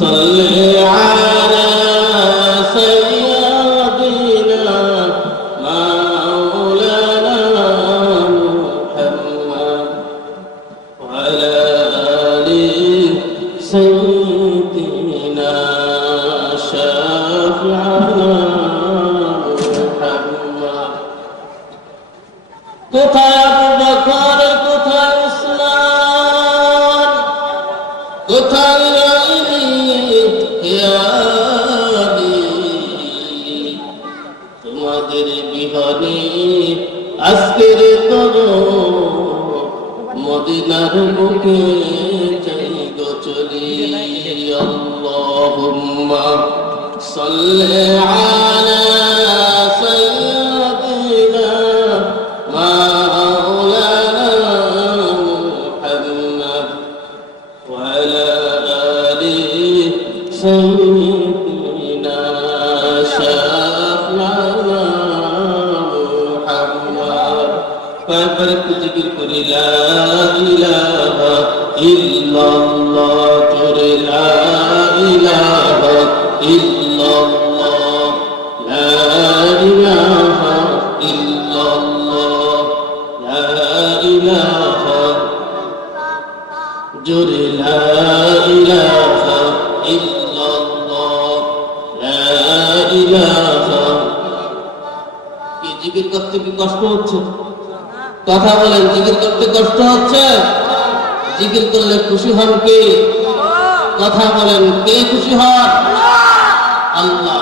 সাল্লি আলা সাইয়্যিদিনা মাওলানা মুহাম্মদ ওয়া আলা আলি সাইয়্যিদিনা শাফি'ানা মুহাম্মদ। কোথায় আবু বকর, কোথায় উসমান, কোথায় আলী, হে আলী, তোমাদের বিহনে আজকের তরু মদিনার বুকে যাই গো চলি। আল্লাহুম্মা সাল্লি আলা সাইয়্যিদিনা মাওলানা মুহাম্মদ ওয়া আলা আলি সাইয়্যিদিনা শাফি'ানা মুহাম্মদ। কয়েকবার একটু জিকির করি লা ইলাহা ইল্লাল্লাহ, জোরে লা ইলাহা ইল্লাল্লাহ, লা ইলাহা ইল্লাল্লাহ, লা ইলাহা, জোরে লা ইলাহা ইল্লাল্লাহ, লা ইলাহা। কি জিকির করতে কি কষ্ট হচ্ছে? কথা বলেন, জিকির করতে কষ্ট হচ্ছে? জিকির করলে খুশি হন কে? কথা বলেন, কে খুশি হন? আল্লাহ।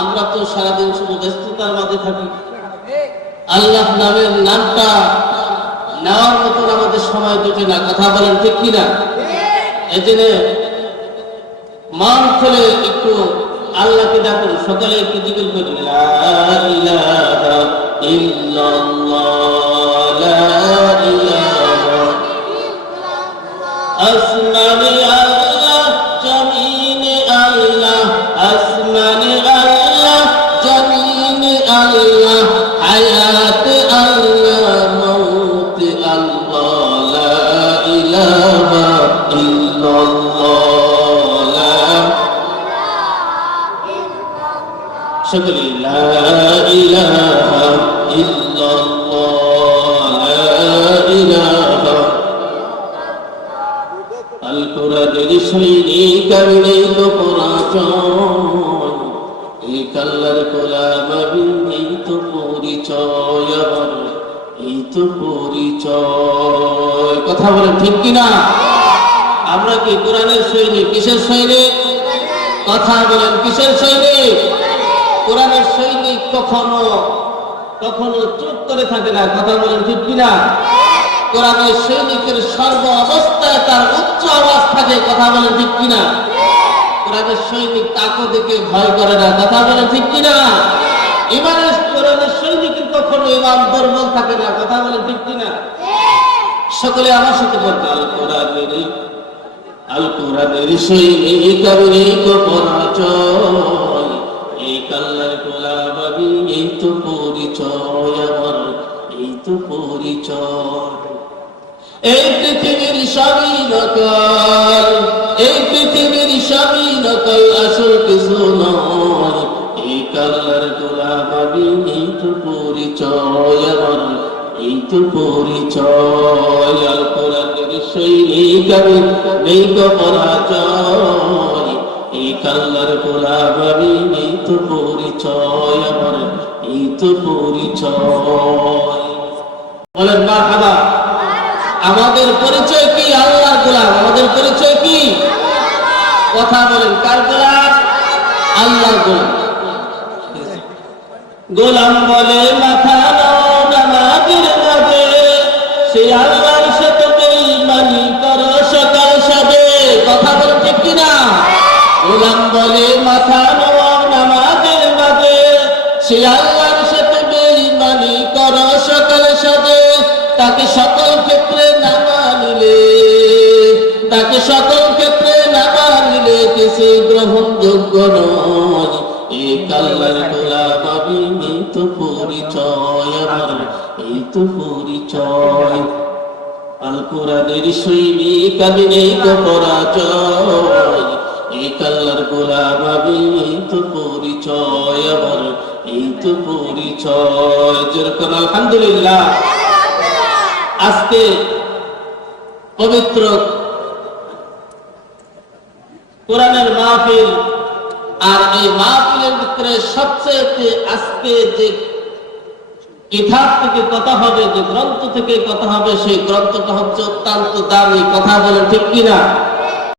আমরা তো সারাদিন শুধু ব্যস্ততার মাঝে থাকি, আল্লাহ নামের নামটা নেওয়ার মতন আমাদের সময় জুটে না। কথা বলেন ঠিক কিনা? এই জন্য মন খুলে একটু আল্লাহকে ডাকুন, সকালে একটু জিকির করি লা ইলাহা ইল্লাল্লাহ, লা ইলাহা। আসমানে আল্লাহ, জমিনে আল্লাহ, আসমানে আল্লাহ, জমিনে আল্লাহ, হায়াতে আল্লাহ, মৌতে আল্লাহ, লা ইলাহা ইল্লাল্লাহ। সকলে লা ইলাহা ইল্লাল্লাহ, লা ইলাহা। আল কোরআনের সৈনিক আমি নেই তো পরাজয়, এক আল্লাহর গোলাম আমি এই তো পরিচয় আমার, এই তো পরিচয়। কথা বলেন ঠিক কিনা? আমরা কি কোরআনের সৈনিক? কিসের সৈনিক? কথা বলেন, কিসের সৈনিক? কোরআনের সৈনিক কখনো কখনো চুপ করে থাকে না। কথা বলেন ঠিক কিনা? কোরআনের সৈনিকের সর্ব অবস্থায় তার উচ্চ আওয়াজ থাকে। কথা বলেন ঠিক কিনা? কোরআনের সৈনিক কাকে দেখে ভয় করে না। কথা বলেন ঠিক কিনা? ইমানের কোরআনের সৈনিকের কখনো ইমান দুর্বল থাকে না। কথা বলেন ঠিক কিনা? সকলে আমার সাথে বলতে আল কোরআনের সৈনিক আমি নেই তো পরাজয়, এক আল্লাহর গোলাম আমি এই তো পরিচয় আমার, এই তো পরিচয়। এই পৃথিবীর সবই নকল, এই পৃথিবীর সবই নকল, আসল কিছু নয়, এক আল্লাহর গোলাম আমি এই তো পরিচয় আমার, এই তো পরিচয়। আল কোরআনের সৈনিক আমি নেই তো পরাজয়, এক আল্লাহর গোলাম আমি এই তো পরিচয় আমার, এই তো পরিচয়। বলেন মারহাবা। আমাদের পরিচয় কি? আল্লাহর গোলাম। আমাদের পরিচয় কি? কথা বলেন, কার গোলাম? আল্লাহর গোলাম। গোলাম বলে মাথা নাও নামাজের কাজে, সে আল্লাহর সাথে বেঈমানি করো সকাল সাজে। কথা বলেন ঠিক কিনা? গোলাম বলে মাথা নাও নামাজের কাজে, সে আল্লাহর সাথে বেঈমানি করো সকাল সাজে। তাকে সকল ক্ষেত্রে না মানিলে, তাকে সকল ক্ষেত্রে না মানিলে কিছু গ্রহণযোগ্য নয়, এক আল্লাহর গোলাম আমি এই তো পরিচয় আমার, এই তো পরিচয়। আল কোরআনের সৈনিক আমি নেই তো পরাজয়, গোলাম আমি, এই তো পরিচয় আমার, এই তো পরিচয়। যেরকম আলহামদুলিল্লাহ। আজকে পবিত্র কোরআনের মাহফিল, আর এই মাহফিলের ভিতরে সবচেয়ে আজকে যে কিতাব থেকে কথা হবে, যে গ্রন্থ থেকে কথা হবে, সেই গ্রন্থটা হচ্ছে অত্যন্ত দামি। কথা বলে ঠিক কিনা?